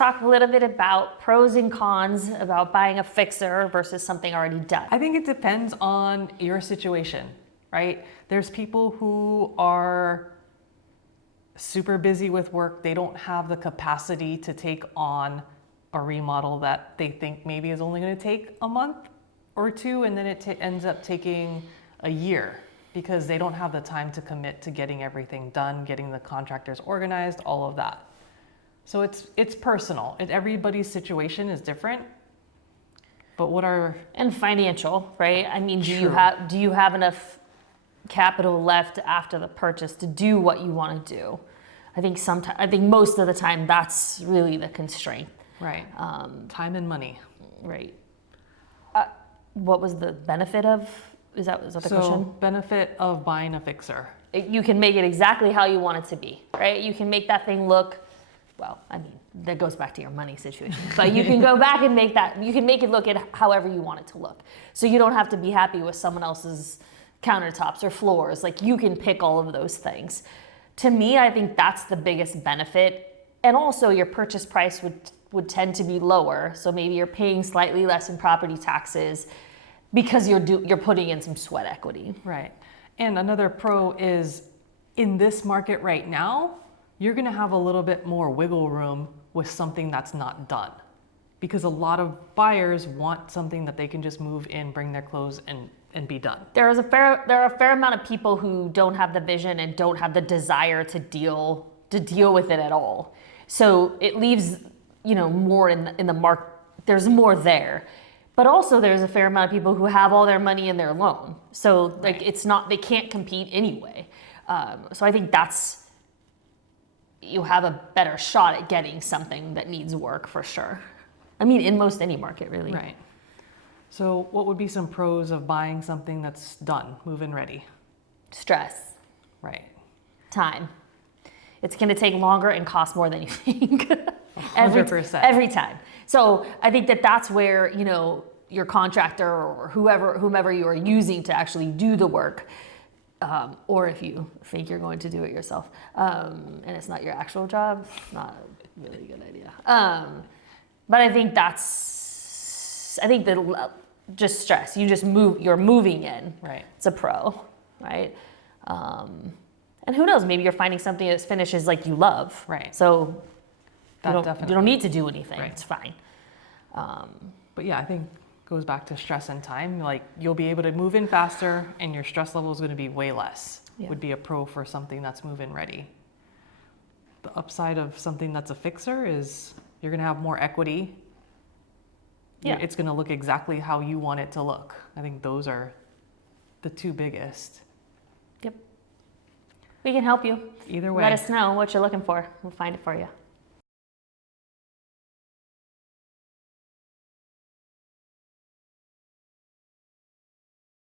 talk a little bit about pros and cons about buying a fixer versus something already done. I think it depends on your situation, right? There's people who are super busy with work. They don't have the capacity to take on a remodel that they think maybe is only going to take a month or two, and then it ends up taking a year because they don't have the time to commit to getting everything done, getting the contractors organized, all of that. So it's personal. Everybody's situation is different. But what are... And financial, right? I mean, do True. you have enough capital left after the purchase to do what you want to do? I think most of the time that's really the constraint. Right. Time and money. Right. What was the benefit of? Is that the question? So benefit of buying a fixer. You can make it exactly how you want it to be, right? You can make that thing look, well, I mean, that goes back to your money situation. But you can go back and you can make it look at however you want it to look. So you don't have to be happy with someone else's countertops or floors. Like, you can pick all of those things. To me, I think that's the biggest benefit. And also your purchase price would tend to be lower. So maybe you're paying slightly less in property taxes because you're putting in some sweat equity. Right. And another pro is, in this market right now, you're going to have a little bit more wiggle room with something that's not done, because a lot of buyers want something that they can just move in, bring their clothes, and be done. There are a fair amount of people who don't have the vision and don't have the desire to deal with it at all. So it leaves, more in the market. There's more there. But also there's a fair amount of people who have all their money in their loan. So Right. they can't compete anyway. So I think you have a better shot at getting something that needs work for sure. I mean, in most any market, really. Right. So what would be some pros of buying something that's done, move-in ready? Stress, Right. time. It's going to take longer and cost more than you think. 100%. Every time. So I think that's where, your contractor or whomever you are using to actually do the work, or if you think you're going to do it yourself, and it's not your actual job, not a really good idea. But I think that just stress. You're moving in. Right. It's a pro, right? And who knows, maybe you're finding something that finishes like you love. Right. So you Definitely. don't need to do anything. Right. It's fine. But yeah, I think goes back to stress and time. Like, you'll be able to move in faster and your stress level is going to be way less. Yeah. Would be a pro for something that's move-in ready. The upside of something that's a fixer is you're going to have more equity. Yeah. It's going to look exactly how you want it to look. I think those are the two biggest. Yep. We can help you. Either way. Let us know what you're looking for. We'll find it for you.